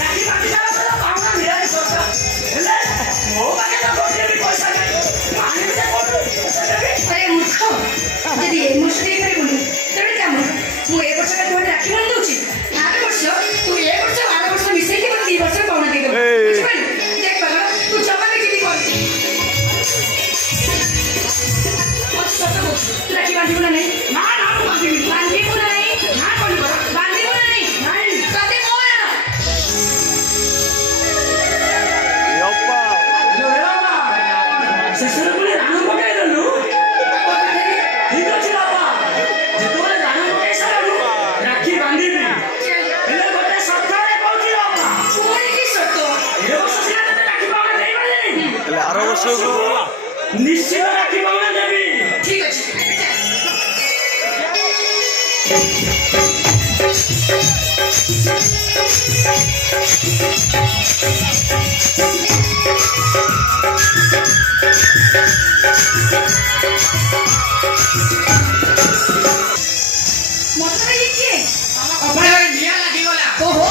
ରାକ୍ଷୀ ବାନ୍ଧି ସାରିଲା ପରେ ପାଉଣା ନିରାଶ କରୁଛ ହେଲେ ମୋ ପାଖରେ ତ ଗୋଟିଏ ବି ପଇସା ନାହିଁ ମୁଁ ଆଣିବି ଯେ କୋଉଠୁ अरे मूर्ख यदि ए वर्ष दे पारिबुनी तेरे काम मु ए वर्ष का तोरे राखी बांध दउची आर वर्ष तू ए वर्ष आर वर्ष मिसै के 2 वर्ष पाउना दे दे बुझ पानी देख पागल तू जमा में किती कर मत सत बोल राखी बांधिबो ना नहीं ना ना बांधिबो ना नहीं ना कोनी बांधिबो ना नहीं नहीं कदे मोर यप्पा लोया शेषर पुणी राणू पकाई देलु ठीक अछि बाबा जेतोले राणू पकाई सारलु राखी बांधिबी हेले गोटे सत्तारे कहउची बाबा कोन की सत ए वर्ष सिना तते राखी बांधा देई पाले हेले आरो वर्ष को निश्चित राखी बांधा देबी ठीक अछि अबे निया लागी गला ओहो